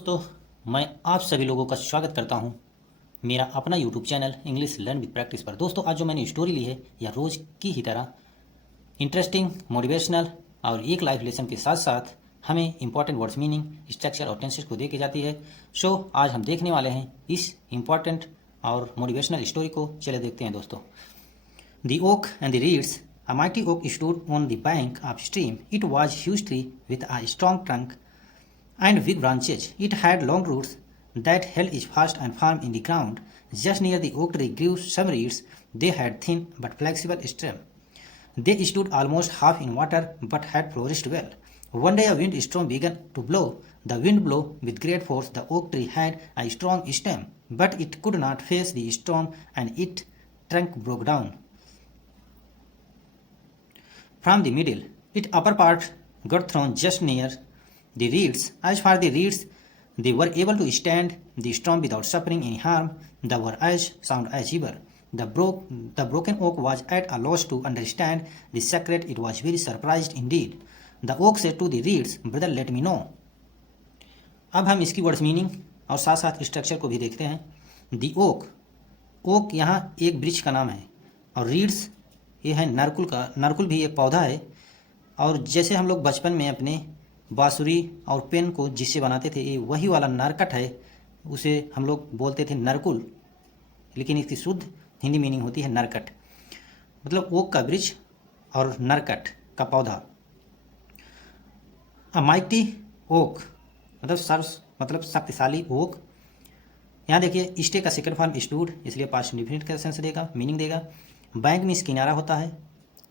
दोस्तों, मैं आप सभी लोगों का स्वागत करता हूं मेरा अपना YouTube channel English learn with practice पर। दोस्तों, आज जो मैंने स्टोरी ली है या रोज़ की ही तरह इंटरेस्टिंग, मोटिवेशनल और एक लाइफ लेसन के साथ साथ हमें इंपॉर्टेंट वर्ड्स, मीनिंग, स्ट्रक्चर और टेंसेस को दे के जाती है। आज हम देखने वाले हैं इस इंपॉर्टेंट और मोटिवेशनल स्टोरी को। चले देखते हैं दोस्तों। The oak and the reeds. A mighty oak stood on the bank of stream. It was a huge tree with a strong trunk and big branches. It had long roots that held it fast and firm in the ground. Just near the oak tree grew some reeds. They had thin but flexible stems. They stood almost half in water but had flourished well. One day a wind storm began to blow. The wind blew with great force. The oak tree had a strong stem, but it could not face the storm and its trunk broke down from the middle. Its upper part got thrown just near the reeds. As for the reeds, they were able to stand the storm without suffering any harm. They were as sound as ever. The broken oak was at a loss to understand the secret. It was very surprised indeed. The oak said to the reeds, "Brother, let me know." अब हम इसकी words meaning और साथ साथ structure को भी देखते हैं। दी ओक, ओक यहाँ एक वृक्ष का नाम है और रीड्स ये है नरकुल का। नरकुल भी एक पौधा है। और जैसे हम लोग बचपन में अपने बांसुरी और पेन को जिससे बनाते थे, ये वही वाला नरकट है। उसे हम लोग बोलते थे नरकुल, लेकिन इसकी शुद्ध हिंदी मीनिंग होती है नरकट। मतलब ओक का वृक्ष और नरकट का पौधा। अ माइटी ओक मतलब शक्तिशाली ओक। यहाँ देखिए, स्टे का सेकंड फॉर्म स्टूड, इसलिए पास्ट इंडेफिनिट का सेंस देगा, मीनिंग देगा। बैंक मीन्स किनारा होता है,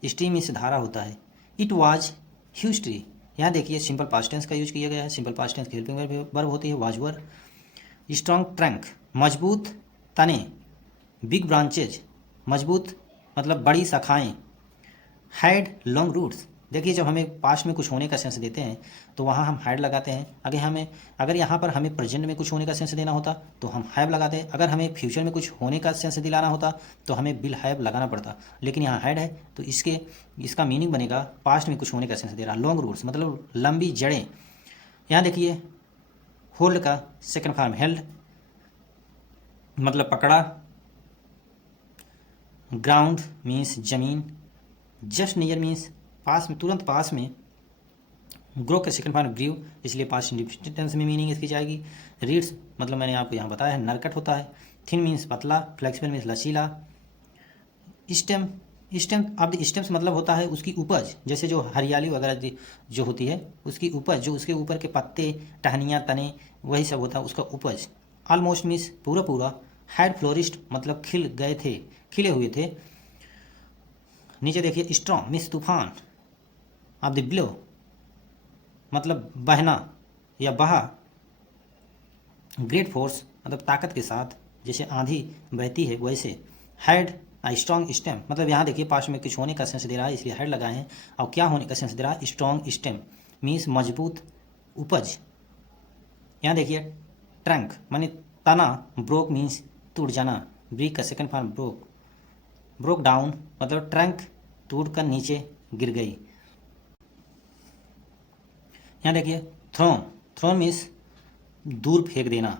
स्ट्रीम मीन्स धारा होता है। इट वाज ह्यूज ट्री, यहाँ देखिए सिंपल पास्ट टेंस का यूज किया गया है। सिंपल पास्ट टेंस की हेल्पिंग वर्ब होती है वाज वर। स्ट्रॉन्ग ट्रंक, मजबूत तने। बिग ब्रांचेज, मजबूत मतलब बड़ी शाखाएं। हैड लॉन्ग रूट्स, देखिए जब हमें पास्ट में कुछ होने का सेंस देते हैं तो वहाँ हम हैड लगाते हैं। अगर यहाँ पर हमें प्रेजेंट में कुछ होने का सेंस देना होता तो हम हैव लगाते हैं। अगर हमें फ्यूचर में कुछ होने का सेंस दिलाना होता तो हमें विल हैव लगाना पड़ता। लेकिन यहाँ हैड है तो इसका मीनिंग बनेगा पास्ट में कुछ होने का सेंस दे रहा। लॉन्ग रूट्स मतलब लंबी जड़ें। यहाँ देखिए, होल्ड का सेकेंड फॉर्म हेल्ड मतलब पकड़ा। ग्राउंड मीन्स जमीन। जस्ट नियर मीन्स पास में, तुरंत पास में। ग्रो के सेकंड फॉर्म ग्रीव, इसलिए पास्ट इंडेफिनिट टेंस में मीनिंग इसकी जाएगी। रीड्स मतलब मैंने आपको यहाँ बताया है नरकट होता है। थिन मीन्स पतला। फ्लेक्सिबल मीन्स लचीला। स्टेम, स्टेम अब स्टेम्स मतलब होता है उसकी उपज। जैसे जो हरियाली वगैरह जो होती है उसकी उपज, जो उसके ऊपर के पत्ते, टहनियाँ, तने, वही सब होता है उसका उपज। ऑलमोस्ट मीन्स पूरा पूरा। हैड फ्लोरिस्ट मतलब खिल गए थे, खिले हुए थे। नीचे देखिए, स्ट्रॉन्ग मीन्स तूफान। अब द ब्लो मतलब बहना या बहा। ग्रेट फोर्स मतलब ताकत के साथ, जैसे आंधी बहती है वैसे। हैड आ स्ट्रॉन्ग स्टेम मतलब यहाँ देखिए पास्ट में कुछ होने का सेंस दे रहा है इसलिए हैड लगाए हैं। और क्या होने का सेंस दे रहा है? स्ट्रॉन्ग स्टेम मीन्स मजबूत उपज। यहाँ देखिए, ट्रंक माने तना। ब्रोक मीन्स टूट जाना। ब्रेक का second form broke. Broke down मतलब ट्रंक टूट कर नीचे गिर गई। यहाँ देखिए, थ्रोन, थ्रोन मीन्स दूर फेंक देना।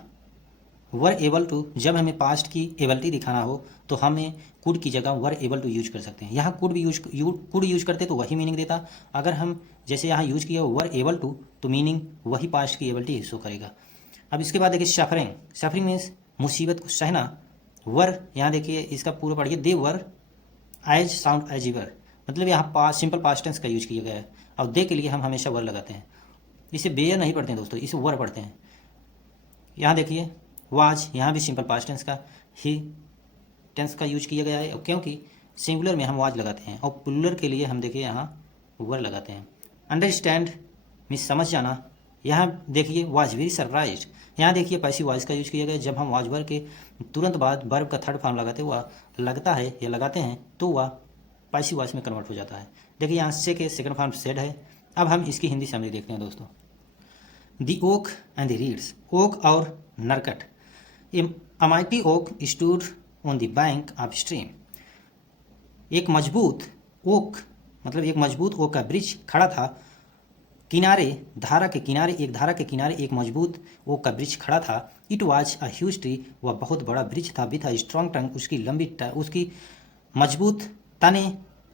वर एबल टू, जब हमें पास्ट की एबिलिटी दिखाना हो तो हमें कुड की जगह वर एबल टू यूज कर सकते हैं। यहाँ कुड यूज करते तो वही मीनिंग देता। अगर हम जैसे यहाँ यूज किया वर एबल टू तो मीनिंग वही पास्ट की एबिलिटी शो करेगा। अब इसके बाद देखिए सफरिंग, सफरिंग मीन्स मुसीबत को सहना। वर यहाँ देखिए इसका पूरा पढ़िए, दे वर एज साउंड एज इवर मतलब यहाँ सिंपल पास्ट टेंस का यूज किया गया है। और दे के लिए हम हमेशा वर लगाते हैं। इसे बेयर नहीं पढ़ते हैं दोस्तों, इसे वर पढ़ते हैं। यहाँ देखिए, वाज, यहाँ भी सिंपल पास्ट टेंस का ही टेंस का यूज किया गया है, क्योंकि सिंगुलर में हम वाज लगाते हैं और प्लूरल के लिए हम देखिए यहाँ वर लगाते हैं। अंडरस्टैंड मीन्स समझ जाना। यहाँ देखिए, वाज वेरी सरप्राइज्ड, यहाँ देखिए पैसिव वॉइस का यूज किया गया। जब हम वाज वर के तुरंत बाद वर्ब का थर्ड फॉर्म लगाते हुआ लगता है या लगाते हैं तो वह पैसिव वॉइस में कन्वर्ट हो जाता है। देखिए यहाँ से के सेकंड फॉर्म सेड है। अब हम इसकी हिंदी समरी देखते हैं दोस्तों। The oak and the reeds, oak और नरकट। A mighty oak stood on the bank of stream. एक मजबूत ओक मतलब एक मजबूत ओक का वृक्ष खड़ा था किनारे धारा के किनारे एक धारा के किनारे एक मजबूत ओक का वृक्ष खड़ा था। It was a huge tree, वह बहुत बड़ा वृक्ष था। विथ अ स्ट्रॉन्ग टंग, उसकी मजबूत तने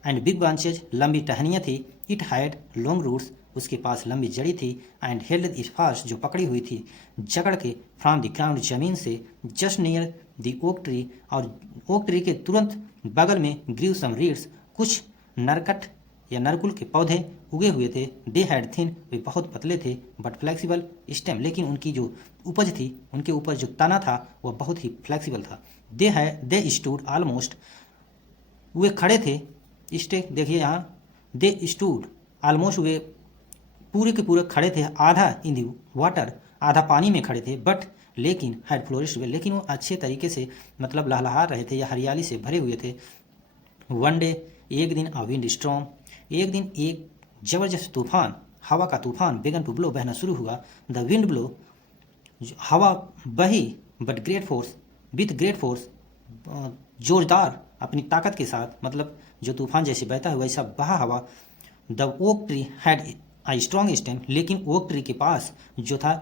एंड बिग ब्रांचेज, लंबी टहनियाँ थी। इट हैड लॉन्ग रूट्स, उसके पास लंबी जड़ी थी। एंड हेल्ड इट फास्ट, जो पकड़ी हुई थी जकड़ के, फ्रॉम द ग्राउंड, जमीन से। Just near the oak tree, और ओक ट्री के तुरंत बगल में ग्रीव सम रीड्स, कुछ नरकट या नरकुल के पौधे उगे हुए थे। दे हैड थिन, वे बहुत पतले थे, बट फ्लेक्सिबल स्टेम, लेकिन उनकी जो उपज थी, उनके ऊपर जो तना था वह बहुत ही फ्लेक्सिबल था। दे स्टूड ऑलमोस्ट, वे खड़े थे। स्टे देखिए यहाँ, दे स्टूड ऑलमोस्ट, वे पूरे के पूरे खड़े थे। आधा इन दी वाटर, आधा पानी में खड़े थे। बट लेकिन हैड फ्लोरिश वेल, लेकिन वो अच्छे तरीके से मतलब लहलहा रहे थे या हरियाली से भरे हुए थे। वन डे, एक दिन, अ विंड स्टॉर्म, एक दिन एक जबरदस्त तूफान, हवा का तूफान, बेगन टू ब्लो, बहना शुरू हुआ। द विंड ब्लो, हवा बही, but great force, with great force, जोरदार अपनी ताकत के साथ, मतलब जो तूफान जैसे बहता है वैसा बहा हवा। The oak tree had I strong stem, लेकिन ओक ट्री के पास जो था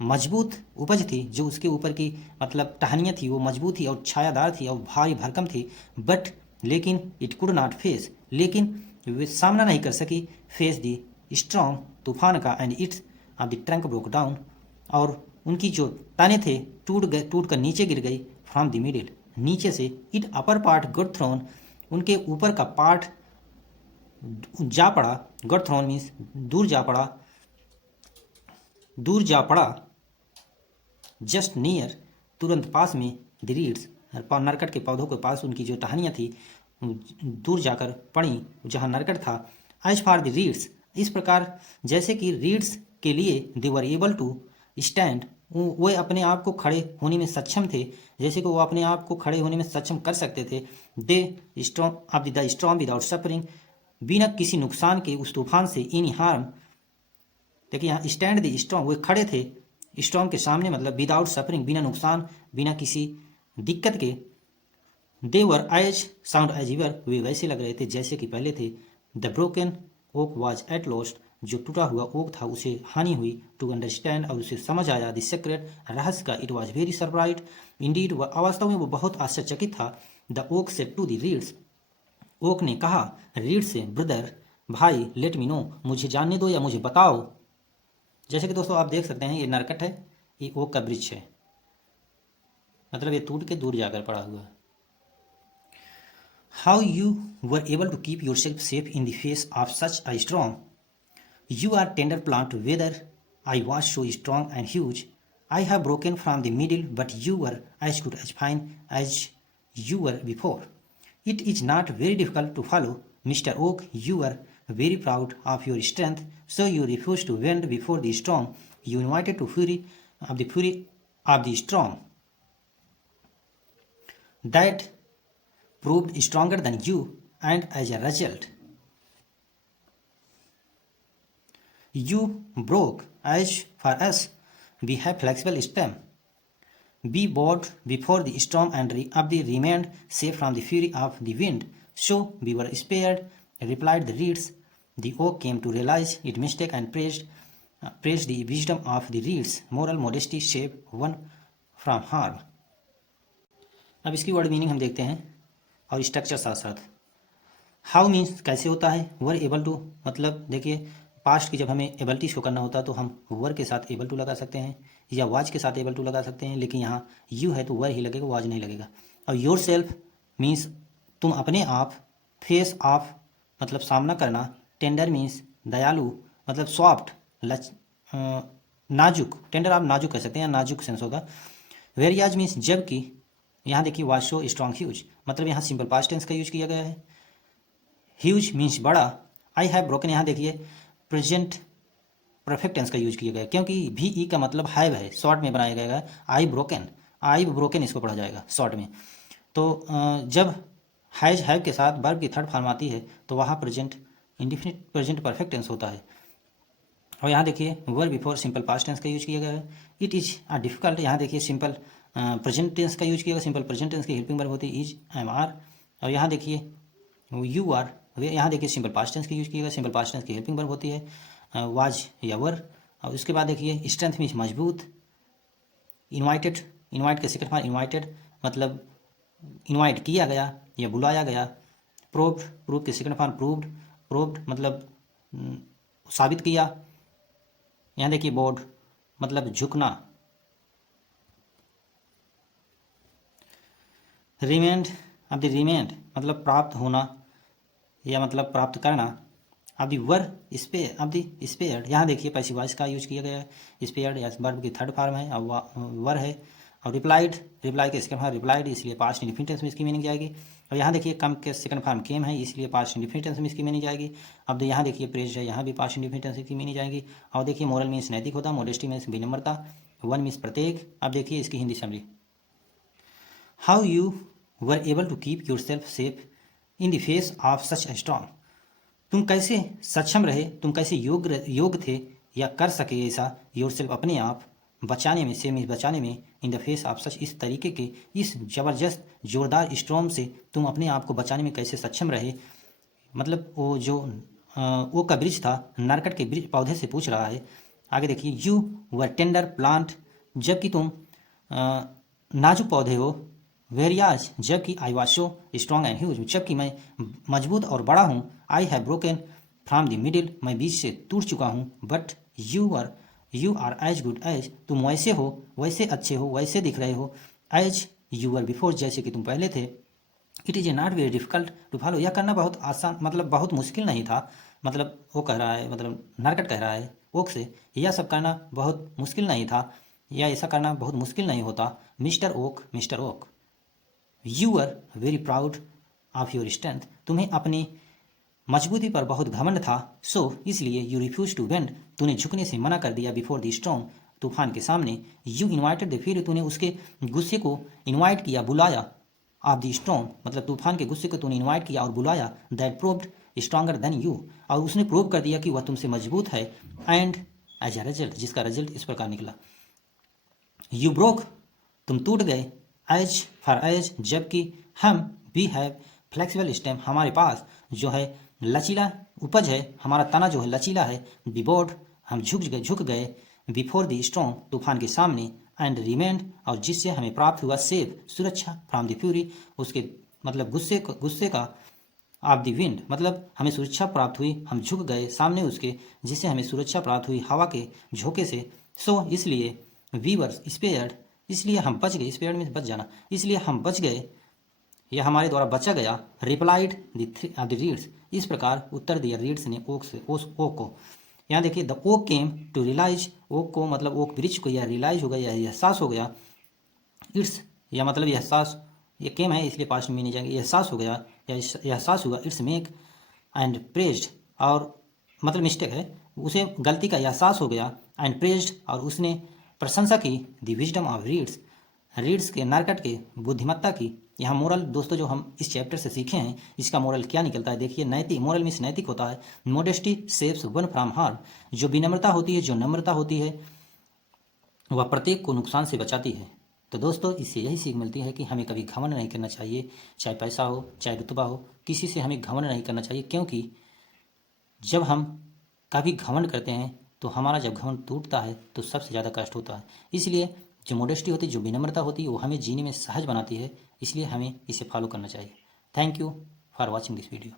मजबूत उपज थी, जो उसके ऊपर की मतलब टहनियाँ थी वो मजबूत थी और छायादार थी और भारी भरकम थी। बट लेकिन इट कुड नॉट फेस, लेकिन वे सामना नहीं कर सकी, फेस दी स्ट्रॉन्ग, तूफान का। And it's of the trunk broke down, और उनकी जो ताने थे टूट कर नीचे गिर गई। फ्रॉम द मिडिल, नीचे से। It upper part got thrown, उनके ऊपर का पार्ट जा पड़ा। गॉट थ्रोन मीन्स दूर जा पड़ा, दूर जा पड़ा। जस्ट नियर, तुरंत पास में। द रीड्स, नरकट के पौधों के पास उनकी जो टहनियाँ थी दूर जाकर पड़ी जहाँ नरकट था। एज फॉर द रीड्स, इस प्रकार जैसे कि रीड्स के लिए दे वर एबल टू स्टैंड, वो अपने आप को खड़े होने में सक्षम थे, जैसे कि वो अपने आप को खड़े होने में सक्षम कर सकते थे। They strong of the strong without suffering, बिना किसी नुकसान के उस तूफान से। इन हार्म, देखिए यहाँ स्टैंड द स्ट्रॉन्ग, वे खड़े थे स्ट्रॉन्ग के सामने, मतलब विदाउट सफरिंग, बिना नुकसान, बिना किसी दिक्कत के। They were as sound as ever, वे वैसे लग रहे थे जैसे कि पहले थे। The broken oak was at lost, जो टूटा हुआ ओक था उसे हानि हुई। टू अंडरस्टैंड, और उसे समझ आया। द सीक्रेट, रहस्य का। It was very surprise indeed, वास्तव में वो बहुत आश्चर्यचकित था। The oak said to the reeds, oak ने कहा रीड से, ब्रदर, भाई, लेट मी नो, मुझे जानने दो या मुझे बताओ। जैसे कि दोस्तों आप देख सकते हैं ये नरकट है, ये ओक का वृक्ष है, मतलब ये टूट के दूर जाकर पड़ा हुआ है। How you were able to keep yourself safe in the face of such a strong, you are tender plant, whether I was so strong and huge, I have broken from the middle, but you were as good as fine as you were before. It is not very difficult to follow, Mr. Oak. You were very proud of your strength, so you refused to bend before the storm. You invited to fury of the storm. That proved stronger than you, and as a result, you broke. As for us, we have flexible stem. We bowed before the storm and remained safe from the fury of the wind. So we were spared, replied the reeds. The oak came to realize its mistake and praised the wisdom of the reeds. Moral modesty saved one from harm. अब इसकी word meaning हम देखते हैं और structure साथ साथ। How means कैसे होता है, वर एबल टू मतलब देखिए पास्ट की जब हमें एबलिटी शो करना होता है तो हम वर के साथ एबल टू लगा सकते हैं या वाज के साथ एबल टू लगा सकते हैं, लेकिन यहाँ यू है तो वर ही लगेगा, वाज नहीं लगेगा। और योर सेल्फ मीन्स तुम अपने आप, फेस ऑफ मतलब सामना करना, टेंडर मीन्स दयालु मतलब सॉफ्ट, नाजुक, टेंडर आप नाजुक कह सकते हैं या नाजुक सेंस होगा। वेरियाज मीन्स जबकि, यहाँ देखिए वाज शो स्ट्रॉन्ग ह्यूज, मतलब यहाँ सिंपल पास्ट टेंस का यूज किया गया है। ह्यूज मीन्स बड़ा। आई हैव ब्रोकन, यहाँ देखिए प्रेजेंट परफेक्ट टेंस का यूज किया गया क्योंकि भी ई का मतलब हैव है, शॉर्ट में बनाया गया है। आई ब्रोकन इसको पढ़ा जाएगा शॉर्ट में। तो जब हैज हैव के साथ वर्ब की थर्ड फॉर्म आती है तो वहाँ present indefinite present perfect tense होता है। और यहाँ देखिए were before simple past tense का यूज किया गया है। इट इज अ डिफिकल्ट, यहाँ देखिए सिंपल प्रेजेंट टेंस का यूज किया गया, सिंपल प्रेजेंट टेंस की हेल्पिंग वर्ब होती है इज, एम, आर। और यहाँ देखिए यू आर, यहाँ देखिए सिंपल पास्ट टेंस का यूज किया गया, सिंपल पास्ट टेंस की हेल्पिंग वर्ब होती है वाज या वर। और उसके बाद देखिए स्ट्रेंथ मीन्स मजबूत। इनवाइटेड, इनवाइट के सेकंड फॉर्म इनवाइटेड मतलब इनवाइट किया गया या बुलाया गया। प्रूव्ड, प्रूव के सेकंड फॉर्म प्रूव्ड, प्रूव्ड मतलब साबित किया। यहाँ देखिए बोर्ड मतलब झुकना। रिमेंड, अब द रिमेंड मतलब प्राप्त होना या मतलब प्राप्त करना। अब दी वर स्पेयर, अब दी स्पेयर्ड, यहाँ देखिए पैसिव वॉइस का यूज किया गया है। स्पेयर्ड या वर्ब की थर्ड फॉर्म है और वर है। और रिप्लाइड, रिप्लाई के सेकंड फॉर्म रिप्लाइड, इसलिए पास्ट इंडेफिनिट टेंस में इसकी मीनिंग जाएगी। और यहाँ देखिए कम के सेकंड फॉर्म केम है, इसलिए पास्ट इंडेफिनिट टेंस में इसकी मीनिंग जाएगी। अब यहाँ देखिए प्रेज है, यहाँ भी पास्ट इंडेफिनिट टेंस की मीनिंग जाएगी। और देखिए मोरल मीन्स नैतिक होता, मोडेस्टी मीन्स विनम्रता, वन मीन्स प्रत्येक। अब देखिए इसकी Hindi summary. How you were able to keep yourself safe in the face of such a storm. तुम कैसे सक्षम रहे, तुम कैसे योग्य थे या कर सके ऐसा योर सेल्फ अपने आप बचाने में, सेम बचाने में, इन द फेस ऑफ सच इस तरीके के, इस जबरदस्त जोरदार स्टॉर्म से तुम अपने आप को बचाने में कैसे सक्षम रहे। मतलब वो जो वो का वृक्ष था, नारकट के वृक्ष पौधे से पूछ रहा है। आगे देखिए यू वर टेंडर प्लांट, जबकि तुम नाजुक पौधे हो। वेरियाज, जबकि I was so strong and huge, जबकि मैं मजबूत और बड़ा हूँ। I have broken from the middle, मैं बीच से टूट चुका हूँ। But you are as good as, तुम वैसे हो, वैसे अच्छे हो, वैसे दिख रहे हो। एज यू वर बिफोर, जैसे कि तुम पहले थे। It is a not very difficult to follow, यह करना बहुत आसान मतलब बहुत मुश्किल नहीं था। मतलब वो कह रहा है, मतलब नरकट कह रहा है ओक से, यह सब करना बहुत मुश्किल नहीं था, या ऐसा करना बहुत मुश्किल नहीं होता। Mr Oak, Mr Oak, you are very proud of your strength, तुम्हें अपनी मजबूती पर बहुत घमंड था। सो इसलिए यू रिफ्यूज टू बेंड, तूने झुकने से मना कर दिया। बिफोर द स्टॉर्म, तूफान के सामने। यू इन्वाइटेड द, फिर तूने उसके गुस्से को इन्वाइट किया, बुलाया। ऑफ द स्टॉर्म मतलब तूफान के गुस्से को तूने इन्वाइट किया और बुलाया। That proved stronger than you, और उसने प्रूव कर दिया कि वह तुमसे मजबूत है। एंड एज अ रिजल्ट, जिसका रिजल्ट इस प्रकार निकला। यू ब्रोक, तुम टूट गए। एज फॉर एज, जबकि हम वी हैव फ्लेक्सिबल स्टेम, हमारे पास जो है लचीला उपज है, हमारा तना जो है लचीला है। बिबोर्ड, हम झुक गए। बिफोर द स्टॉर्म, तूफान के सामने। एंड रिमेंड, और जिससे हमें प्राप्त हुआ सेफ, सुरक्षा। फ्रॉम द फ्यूरी, उसके मतलब गुस्से का। ऑफ द विंड, मतलब हमें सुरक्षा प्राप्त हुई, हम झुक गए सामने उसके, जिससे हमें सुरक्षा प्राप्त हुई हवा के झोंके से। सो इसलिए वी वर स्पेयर्ड, इसलिए हम बच गए। स्पेयर्ड में बच जाना, इसलिए हम बच गए, यह हमारे द्वारा बचा गया। रिप्लाइड द रीड्स, इस प्रकार उत्तर दिया रीड्स ने ओक से, उस ओक को। यहाँ देखिए the oak came to realise, oak को मतलब ओक वृक्ष को यह रियलाइज हो गया, यह एहसास हो गया। इट्स, यह मतलब यह एहसास, ये केम है इसलिए पास्ट में नहीं जाएंगे, एहसास हो गया या एहसास हुआ। इट्स मेक एंड प्रेज्ड, और मतलब मिस्टेक है, उसे गलती का एहसास हो गया। एंड प्रेज्ड, और उसने प्रशंसा की। The wisdom of reads, reads के नारकट के बुद्धिमत्ता की। यहाँ मोरल दोस्तों जो हम इस चैप्टर से सीखे हैं, इसका मोरल क्या निकलता है देखिए। नैतिक, मोरल मीन्स नैतिक होता है। Modesty saves one from harm, जो विनम्रता होती है, जो नम्रता होती है, वह प्रत्येक को नुकसान से बचाती है। तो दोस्तों इससे यही सीख मिलती है कि हमें कभी घमंड नहीं करना चाहिए, चाहे पैसा हो, चाहे रुतबा हो, किसी से हमें घमंड नहीं करना चाहिए। क्योंकि जब हम कभी घमंड करते हैं तो हमारा जब घमंड टूटता है तो सबसे ज़्यादा कष्ट होता है। इसलिए जो मोडेस्टी होती है, जो विनम्रता होती है, वो हमें जीने में सहज बनाती है। इसलिए हमें इसे फॉलो करना चाहिए। Thank you for watching this video.